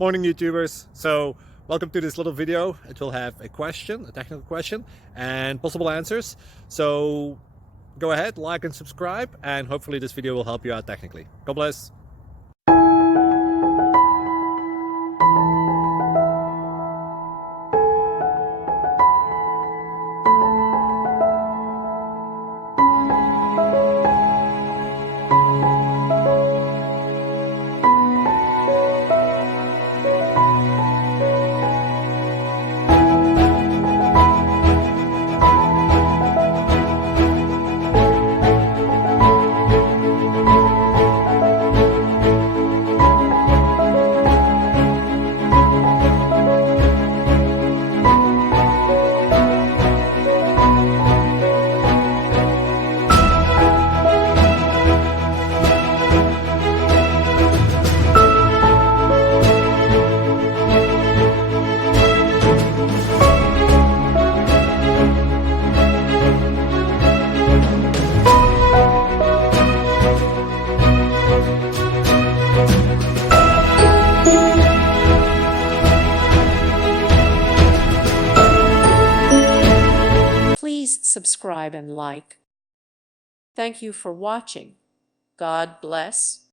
Morning YouTubers. So welcome to this little video. It will have a question, a technical question, and possible answers. So go ahead, like and subscribe, and hopefully this video will help you out technically. God bless. Please subscribe and like. Thank you for watching. God bless.